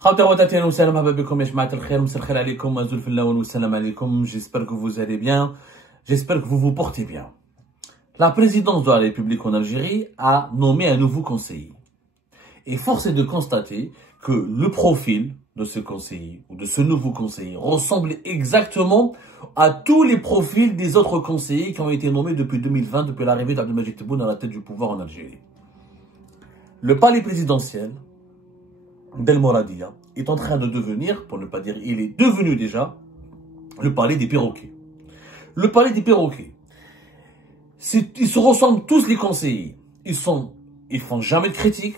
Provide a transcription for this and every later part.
J'espère que vous allez bien, j'espère que vous vous portez bien. La présidence de la République en Algérie a nommé un nouveau conseiller. Et force est de constater que le profil de ce conseiller ou de ce nouveau conseiller ressemble exactement à tous les profils des autres conseillers qui ont été nommés depuis 2020, depuis l'arrivée d'Abdelmadjid Tebboune à la tête du pouvoir en Algérie. Le palais présidentiel d'El Mouradia est en train de devenir, pour ne pas dire il est devenu déjà, le palais des perroquets. Le palais des perroquets. Ils se ressemblent tous les conseillers. Ils font jamais de critiques.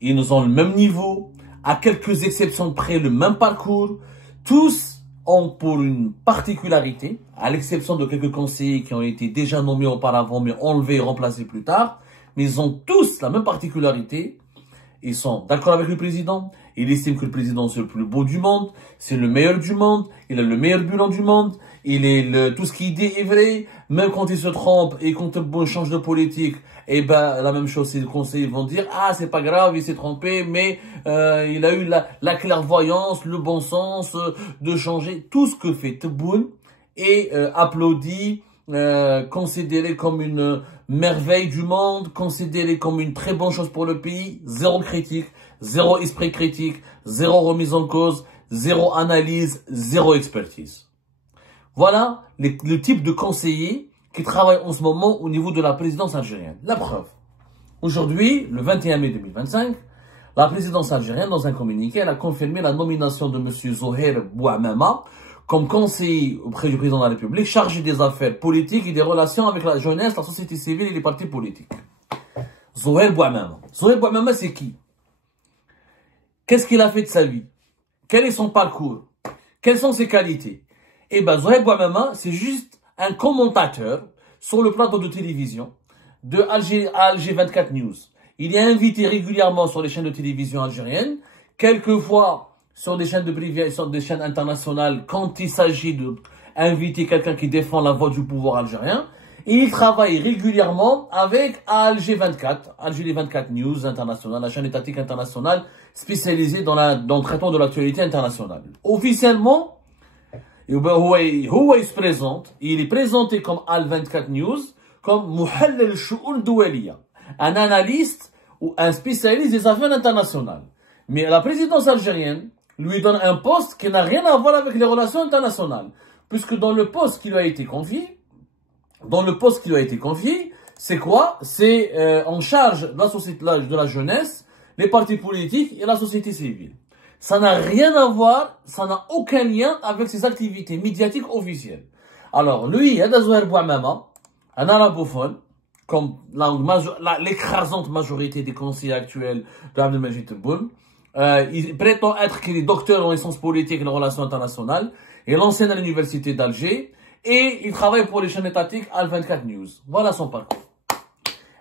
Ils ont le même niveau, à quelques exceptions près le même parcours. Tous ont pour une particularité, à l'exception de quelques conseillers qui ont été déjà nommés auparavant mais enlevés et remplacés plus tard, mais ils ont tous la même particularité. Ils sont d'accord avec le président. Il estime que le président c'est le plus beau du monde, c'est le meilleur du monde, il a le meilleur bilan du monde, tout ce qu'il dit est vrai, même quand il se trompe et quand il change de politique, et ben la même chose, les conseillers vont dire ah c'est pas grave, il s'est trompé, mais il a eu la clairvoyance, le bon sens de changer. Tout ce que fait Tebboune est applaudi, considéré comme une merveille du monde, considéré comme une très bonne chose pour le pays, zéro critique, zéro esprit critique, zéro remise en cause, zéro analyse, zéro expertise. Voilà le type de conseiller qui travaille en ce moment au niveau de la présidence algérienne. La preuve. Aujourd'hui, le 21 mai 2025, la présidence algérienne, dans un communiqué, elle a confirmé la nomination de M. Zohair Bouamama comme conseiller auprès du président de la République, chargé des affaires politiques et des relations avec la jeunesse, la société civile et les partis politiques. Zohair Bouamama. Zohair Bouamama, c'est qui? Qu'est-ce qu'il a fait de sa vie? Quel est son parcours? Quelles sont ses qualités? Eh ben, Zohair Bouamama, c'est juste un commentateur sur le plateau de télévision de Alger 24 News. Il est invité régulièrement sur les chaînes de télévision algériennes, quelquefois sur des chaînes sur des chaînes internationales quand il s'agit d'inviter quelqu'un qui défend la voix du pouvoir algérien. Et il travaille régulièrement avec Alger 24 News international, la chaîne étatique internationale spécialisée dans le traitement de l'actualité internationale. Officiellement, il se présente, il est présenté comme Al 24 News, comme Muhallel Shu'ul Doualiya, un analyste ou un spécialiste des affaires internationales. Mais la présidence algérienne lui donne un poste qui n'a rien à voir avec les relations internationales. Puisque dans le poste qui lui a été confié, c'est quoi? C'est en charge de la société, de la jeunesse, les partis politiques et la société civile. Ça n'a rien à voir, ça n'a aucun lien avec ses activités médiatiques officielles. Alors, lui, il y a Zohair Bouamama, un arabophone, comme l'écrasante majorité des conseillers actuels d'Abdelmadjid Tebboune. Il prétend être qu'il est docteur en sciences politiques et en relations internationales. Il enseigne à l'université d'Alger et il travaille pour les chaînes étatiques Al 24 News. Voilà son parcours.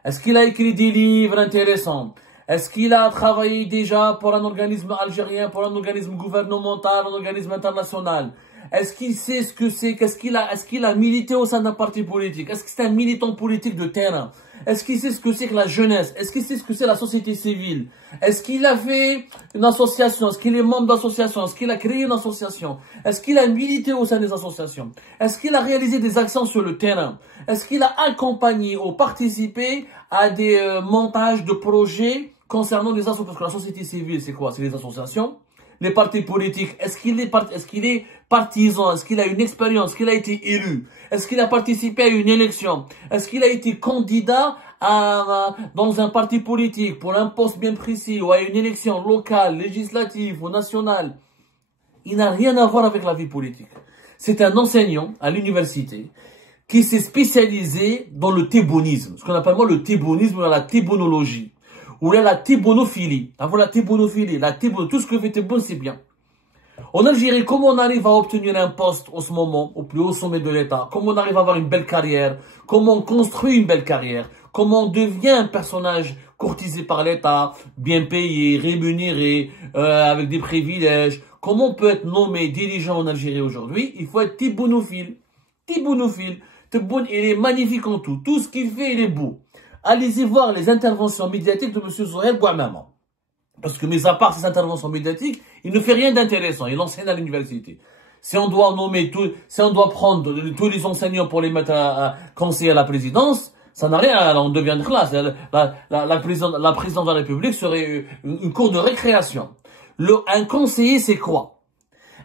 Est-ce qu'il a écrit des livres intéressants? Est-ce qu'il a travaillé déjà pour un organisme algérien, pour un organisme gouvernemental, un organisme international? Est-ce qu'il sait ce que c'est? Est-ce qu'il a milité au sein d'un parti politique? Est-ce que c'est un militant politique de terrain? Est-ce qu'il sait ce que c'est que la jeunesse? Est-ce qu'il sait ce que c'est la société civile? Est-ce qu'il a fait une association? Est-ce qu'il est membre d'association? Est-ce qu'il a créé une association? Est-ce qu'il a milité au sein des associations? Est-ce qu'il a réalisé des actions sur le terrain? Est-ce qu'il a accompagné ou participé à des montages de projets concernant des associations? Parce que la société civile, c'est quoi? C'est les associations. Les partis politiques, est-ce qu'il est partisan? Est-ce qu'il a une expérience? Est-ce qu'il a été élu? Est-ce qu'il a participé à une élection? Est-ce qu'il a été candidat dans un parti politique pour un poste bien précis ou à une élection locale, législative ou nationale? Il n'a rien à voir avec la vie politique. C'est un enseignant à l'université qui s'est spécialisé dans le tébbonisme, ce qu'on appelle moi le tébbonisme ou la tébbonologie. Ou là, la tébonophilie. La tébonophilie, tout ce que fait Tebboune, c'est bien. En Algérie, comment on arrive à obtenir un poste en ce moment, au plus haut sommet de l'État? Comment on arrive à avoir une belle carrière? Comment on construit une belle carrière? Comment on devient un personnage courtisé par l'État, bien payé, rémunéré, avec des privilèges? Comment on peut être nommé dirigeant en Algérie aujourd'hui? Il faut être tébbonophile. Tebboune, il est magnifique en tout. Tout ce qu'il fait, il est beau. Allez-y voir les interventions médiatiques de M. Zohair Bouamama. Parce que, mis à part ces interventions médiatiques, Il ne fait rien d'intéressant. Il enseigne à l'université. Si on doit si on doit prendre tous les enseignants pour les mettre à conseiller à la présidence, ça n'a rien, on devient de classe. La présidente de la République serait une cour de récréation. Un conseiller, c'est quoi?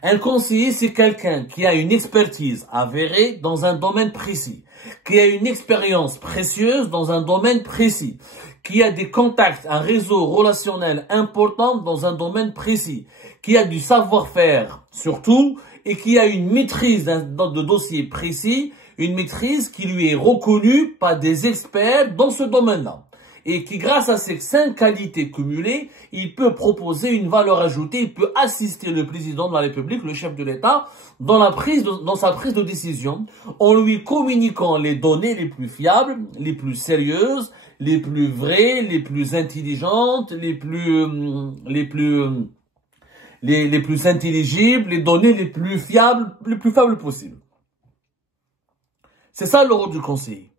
Un conseiller, c'est quelqu'un qui a une expertise avérée dans un domaine précis, qui a une expérience précieuse dans un domaine précis, qui a des contacts, un réseau relationnel important dans un domaine précis, qui a du savoir-faire surtout, et qui a une maîtrise de dossier précis, une maîtrise qui lui est reconnue par des experts dans ce domaine-là. Et qui, grâce à ces 5 qualités cumulées, il peut proposer une valeur ajoutée, il peut assister le président de la République, le chef de l'État, dans sa prise de décision, en lui communiquant les données les plus fiables, les plus sérieuses, les plus vraies, les plus intelligentes, les plus intelligibles, les données les plus fiables possibles. C'est ça le rôle du conseiller.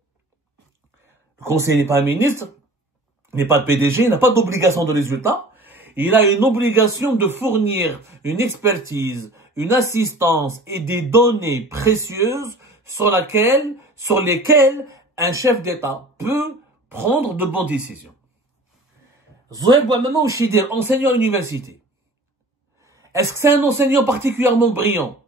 Le conseiller n'est pas un ministre, n'est pas de PDG, il n'a pas d'obligation de résultat. Il a une obligation de fournir une expertise, une assistance et des données précieuses sur lesquelles un chef d'État peut prendre de bonnes décisions. Zouheir Bouamama ou Chidir, enseignant à l'université. Est-ce que c'est un enseignant particulièrement brillant?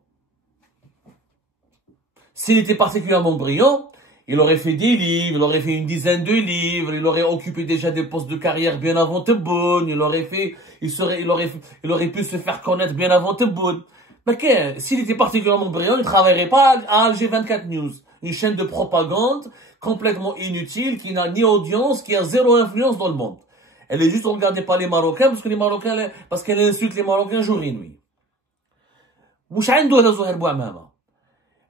S'il était particulièrement brillant, il aurait fait des livres, il aurait fait une dizaine de livres, il aurait occupé déjà des postes de carrière bien avant Tebboune, il aurait pu se faire connaître bien avant Tebboune. Mais s'il était particulièrement brillant, il ne travaillerait pas à Alger 24 News, une chaîne de propagande complètement inutile, qui n'a ni audience, qui a zéro influence dans le monde. Elle est juste regardée par les Marocains, parce qu'elle insulte les Marocains jour et nuit. Mouch عنده هذا زهير بوعمامة.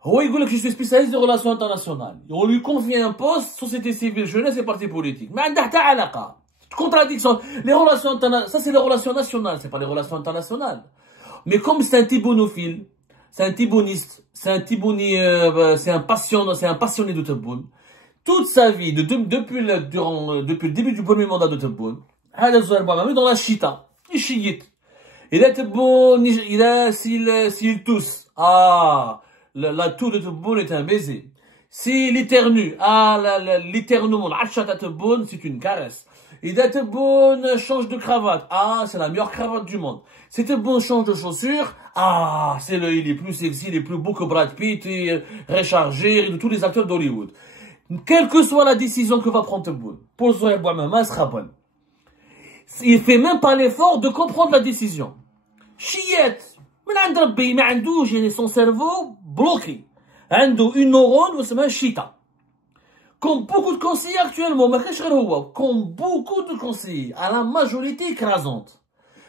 هو يقول لك je suis spécialiste des relations internationales. On lui confie un poste, société civile, jeunesse et parti politique. Mais عنده حتى علاقة. Contradiction. Les relations internationales, ça c'est les relations nationales, c'est pas les relations internationales. Mais comme c'est un tibonophile, c'est un tibouniste, c'est un passionné de Tebboune. Toute sa vie, depuis le début du premier mandat de Tebboune, dans la chita, il chiite. Il est Tebboune, s'il tousse, la toux de Tebboune est un baiser. S'il éternue, l'éternuement, l'achata à Tebboune, c'est une caresse. Il est Tebboune, change de cravate, c'est la meilleure cravate du monde. Si Tebboune change de chaussures, il est plus sexy, il est plus beau que Brad Pitt, et rechargé, de tous les acteurs d'Hollywood. Quelle que soit la décision que va prendre Tebboune, pour Zouheir Bouamama, elle sera bonne. Il fait même pas l'effort de comprendre la décision. Chiette, mais son cerveau bloqué. Une neurone, c'est chita. Comme beaucoup de conseillers actuellement, comme beaucoup de conseillers, à la majorité écrasante,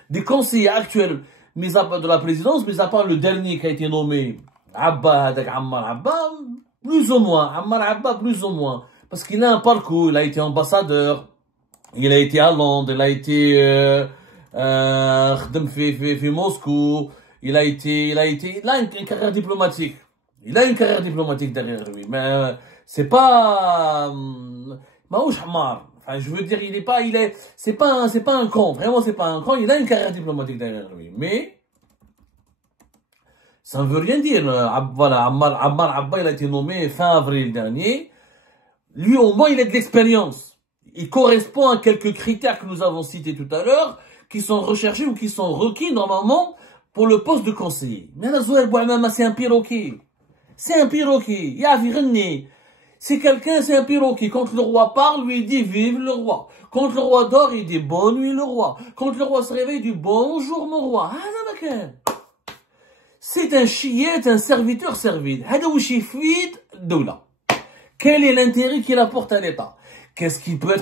des conseillers actuels, mis à part de la présidence, mis à part le dernier qui a été nommé Ammar Abba, plus ou moins, Ammar Abba, plus ou moins. Parce qu'il a un parcours, il a été ambassadeur, il a été à Londres, il a été Moscou, il a une carrière diplomatique. Il a une carrière diplomatique derrière lui, mais c'est pas Maouch Ammar. Enfin, je veux dire, c'est pas un con, vraiment c'est pas un con, il a une carrière diplomatique derrière lui, mais ça ne veut rien dire. Voilà, Ammar Abba, il a été nommé fin avril dernier. Lui, au moins, il a de l'expérience. Il correspond à quelques critères que nous avons cités tout à l'heure, qui sont recherchés ou qui sont requis normalement pour le poste de conseiller. Mais là, Zouheir Bouamama, c'est un perroquet. C'est un perroquet. C'est quelqu'un, c'est un perroquet. Quand le roi parle, lui, il dit vive le roi. Quand le roi dort, il dit bonne nuit le roi. Quand le roi se réveille, il dit bonjour mon roi. C'est un chiette, un serviteur servile. Quel est l'intérêt qu'il apporte à l'État?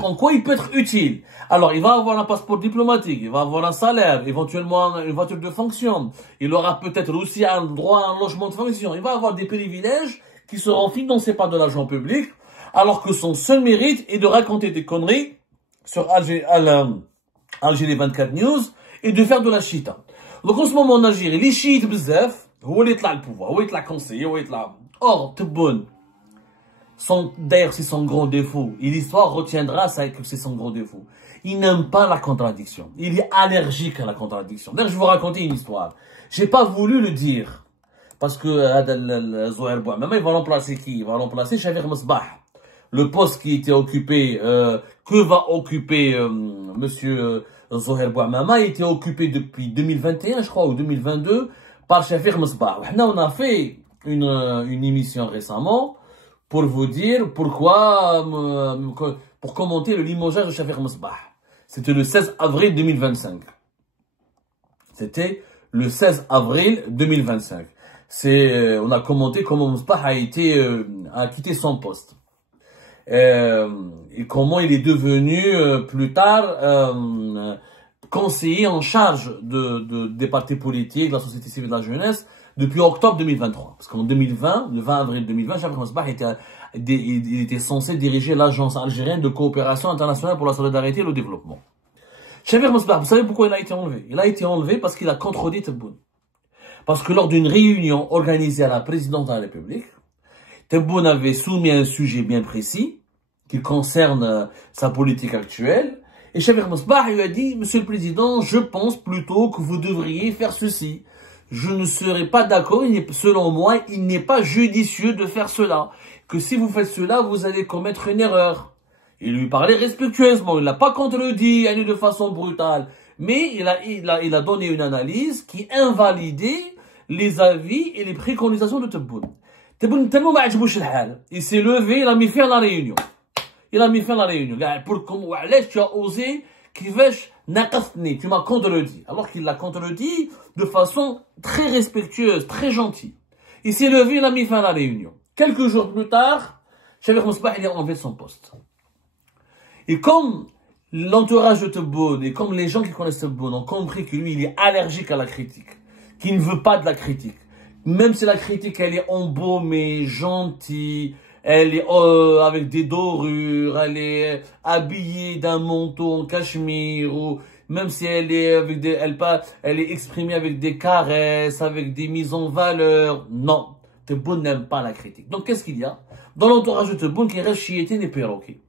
En quoi il peut être utile? Alors, il va avoir un passeport diplomatique, il va avoir un salaire, éventuellement une voiture de fonction. Il aura peut-être aussi un droit à un logement de fonction. Il va avoir des privilèges qui seront financés par de l'argent public, alors que son seul mérite est de raconter des conneries sur Alger 24 News et de faire de la chita. Donc, en ce moment, en Algérie, les chiites bzef, où il est là le pouvoir, où il est là conseiller, où il est là. Or, Tebboune, D'ailleurs, c'est son gros défaut. Et l'histoire retiendra ça, que c'est son gros défaut. Il n'aime pas la contradiction. Il est allergique à la contradiction. D'ailleurs, je vais vous raconter une histoire. J'ai pas voulu le dire. Parce que Zouhair Bouamama, il va remplacer qui? Il va remplacer Chafik Mesbah. Le poste qui était occupé, que va occuper monsieur Zouhair Bouamama, était occupé depuis 2021, je crois, ou 2022, par Chafik Mesbah. On a fait une émission récemment pour vous dire pourquoi, pour commenter le limogeage de Chafik Mesbah. C'était le 16 avril 2025. C'était le 16 avril 2025. On a commenté comment Mesbah a quitté son poste. Et comment il est devenu plus tard conseiller en charge des partis politiques, de la société civile et de la jeunesse depuis octobre 2023. Parce qu'en 2020, le 20 avril 2020, Chafik Mesbah il était censé diriger l'agence algérienne de coopération internationale pour la solidarité et le développement. Chafik Mesbah, vous savez pourquoi il a été enlevé? Il a été enlevé parce qu'il a contredit Tebboune. Parce que lors d'une réunion organisée à la présidence de la République, Tebboune avait soumis un sujet bien précis qui concerne sa politique actuelle. Et Chafik Mesbah lui a dit, Monsieur le Président, je pense plutôt que vous devriez faire ceci. Je ne serai pas d'accord, selon moi, il n'est pas judicieux de faire cela. Que si vous faites cela, vous allez commettre une erreur. Il lui parlait respectueusement, il l'a pas contredit, de façon brutale. Mais il a donné une analyse qui invalidait les avis et les préconisations de Tebboune. Tebboune tellement m'a ajbouch le hal. Il s'est levé, il a mis fin à la réunion. Il a mis fin à la réunion. Pour comment, tu as osé, kivesh naqaftni, tu m'as contredit. Alors qu'il l'a contredit de façon très respectueuse, très gentille. Il s'est levé, il a mis fin à la réunion. Quelques jours plus tard, Chafik Mesbah, il est enlevé de son poste. Et comme l'entourage de Tebboune et comme les gens qui connaissent Tebboune ont compris que lui, il est allergique à la critique, qu'il ne veut pas de la critique, même si la critique, elle est embaumée, gentille, elle est avec des dorures, elle est habillée d'un manteau en cachemire, ou même si elle est avec elle est exprimée avec des caresses, avec des mises en valeur. Non, Tebboune n'aime pas la critique. Donc qu'est-ce qu'il y a dans l'entourage de Tebboune qui reste chiété des perroquets?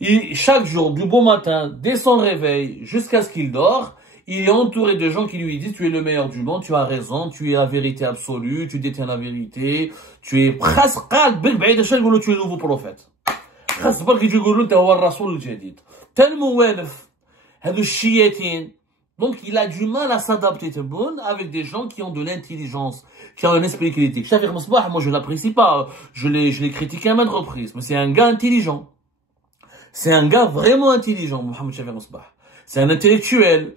Et chaque jour, du bon matin, dès son réveil, jusqu'à ce qu'il dort, il est entouré de gens qui lui disent, tu es le meilleur du monde, tu as raison, tu es la vérité absolue, tu détiens la vérité, tu es presque, tu es le nouveau prophète. Donc il a du mal à s'adapter Tebboune avec des gens qui ont de l'intelligence, qui ont un esprit critique. Chafik Mesbah, moi je l'apprécie pas, je l'ai critiqué à maintes reprises, mais c'est un gars intelligent. C'est un gars vraiment intelligent, Mohamed Chafik Mesbah. C'est un intellectuel.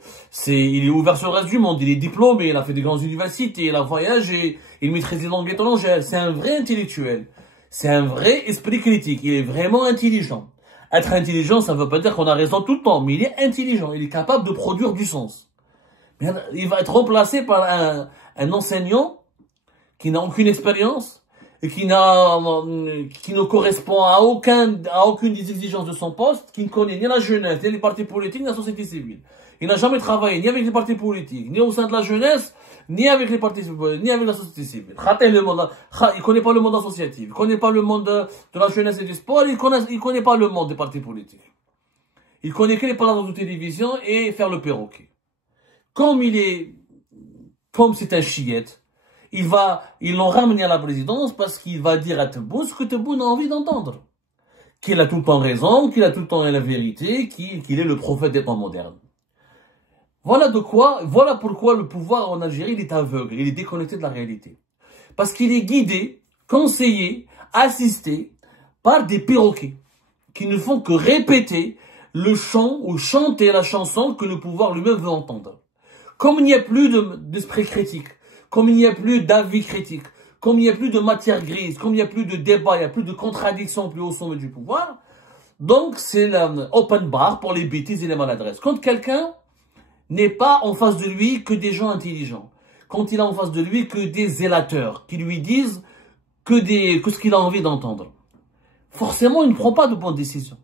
Il est ouvert sur le reste du monde. Il est diplômé. Il a fait des grandes universités. Il a voyagé. Il maîtrise les langues étrangères. C'est un vrai intellectuel. C'est un vrai esprit critique. Il est vraiment intelligent. Être intelligent, ça ne veut pas dire qu'on a raison tout le temps. Mais il est intelligent. Il est capable de produire du sens. Mais il va être remplacé par un enseignant qui n'a aucune expérience et qui ne correspond à aucune des exigences de son poste, qui ne connaît ni la jeunesse, ni les partis politiques, ni la société civile. Il n'a jamais travaillé ni avec les partis politiques, ni au sein de la jeunesse, ni avec les partis, ni avec la société civile. Il ne connaît pas le monde associatif, il ne connaît pas le monde de la jeunesse et du sport, il ne connaît pas le monde des partis politiques. Il connaît que les plateaux de télévision et faire le perroquet. Comme c'est un chiette, ils l'ont ramené à la présidence parce qu'il va dire à Tebboune ce que Tebboune a envie d'entendre. Qu'il a tout le temps raison, qu'il a tout le temps la vérité, qu'il est le prophète des temps modernes. Voilà pourquoi le pouvoir en Algérie, il est aveugle, il est déconnecté de la réalité. Parce qu'il est guidé, conseillé, assisté par des perroquets qui ne font que répéter le chant ou chanter la chanson que le pouvoir lui-même veut entendre. Comme il n'y a plus d'esprit critique, comme il n'y a plus d'avis critique, comme il n'y a plus de matière grise, comme il n'y a plus de débat, il n'y a plus de contradiction plus au sommet du pouvoir, donc c'est l'open bar pour les bêtises et les maladresses. Quand quelqu'un n'est pas en face de lui que des gens intelligents, quand il a en face de lui que des zélateurs qui lui disent que ce qu'il a envie d'entendre, forcément il ne prend pas de bonnes décisions.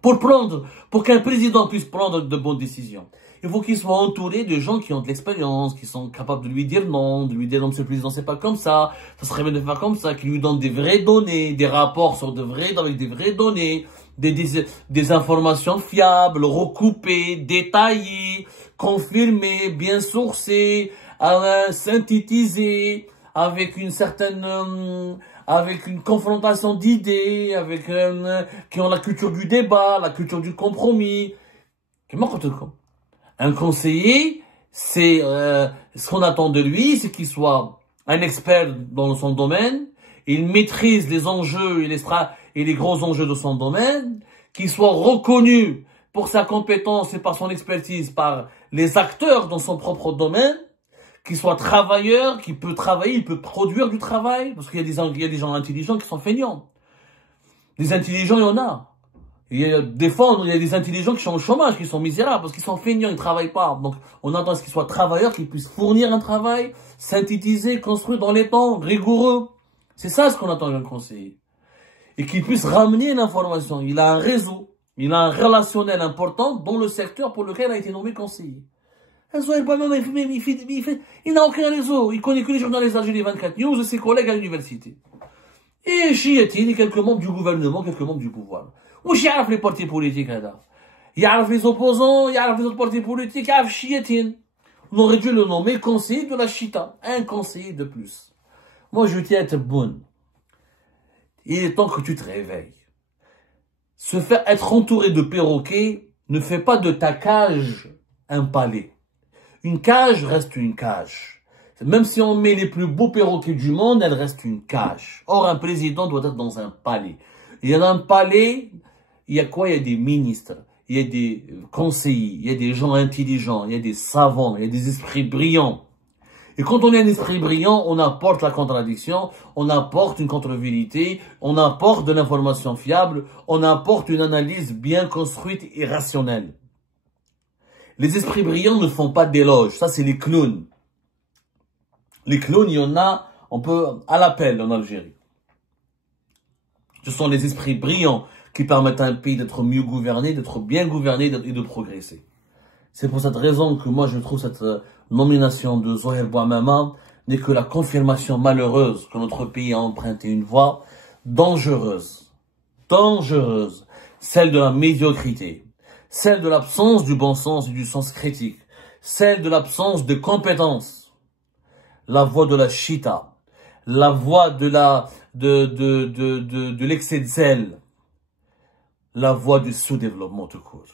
Pour qu'un président puisse prendre de bonnes décisions, Il faut qu'il soit entouré de gens qui ont de l'expérience, qui sont capables de lui dire non, monsieur le président, c'est pas comme ça serait bien de faire comme ça, qui lui donnent des vraies données, des rapports avec des vraies données, des informations fiables, recoupées, détaillées, confirmées, bien sourcées, synthétisées, avec une certaine, avec une confrontation d'idées, qui ont la culture du débat, la culture du compromis. Un conseiller, c'est ce qu'on attend de lui, c'est qu'il soit un expert dans son domaine, il maîtrise les enjeux et les gros enjeux de son domaine, qu'il soit reconnu pour sa compétence et par son expertise par les acteurs dans son propre domaine, qu'il soit travailleur, qu'il peut travailler, il peut produire du travail, parce qu'il y a des gens intelligents qui sont feignants. Les intelligents, il y en a. Des fois, il y a des intelligents qui sont au chômage, qui sont misérables, parce qu'ils sont feignants, ils ne travaillent pas. Donc, on attend à ce qu'ils soient travailleurs, qu'ils puissent fournir un travail, synthétisé, construit dans les temps, rigoureux. C'est ça ce qu'on attend d'un conseiller. Et qu'il puisse ramener l'information. Il a un réseau, il a un relationnel important dans le secteur pour lequel il a été nommé conseiller. Il n'a aucun réseau. Il connaît que les journalistes d'Algérie 24 News et ses collègues à l'université. Et chiétine, et quelques membres du gouvernement, quelques membres du pouvoir. Où يعرف les partis politiques, là? يعرف les opposants, يعرف les autres partis politiques, يعرف chiétine. On aurait dû le nommer conseiller de la Chita. Un conseiller de plus. Moi, je tiens à être bonne. Il est temps que tu te réveilles. Se faire être entouré de perroquets ne fait pas de ta cage un palais. Une cage reste une cage. Même si on met les plus beaux perroquets du monde, elle reste une cage. Or, un président doit être dans un palais. Il y a un palais, il y a quoi? Il y a des ministres, il y a des conseillers, il y a des gens intelligents, il y a des savants, il y a des esprits brillants. Et quand on est un esprit brillant, on apporte la contradiction, on apporte une contre-vérité, on apporte de l'information fiable, on apporte une analyse bien construite et rationnelle. Les esprits brillants ne font pas d'éloges. Ça, c'est les clowns. Les clowns, il y en a, on peut, à l'appel en Algérie. Ce sont les esprits brillants qui permettent à un pays d'être mieux gouverné, d'être bien gouverné et de progresser. C'est pour cette raison que moi, je trouve cette nomination de Zohair Bouamama n'est que la confirmation malheureuse que notre pays a emprunté une voie dangereuse. Dangereuse. Celle de la médiocrité. Celle de l'absence du bon sens et du sens critique. Celle de l'absence de compétences. La voie de la chita. La voie de l'excès de zèle. La voie du sous-développement tout court.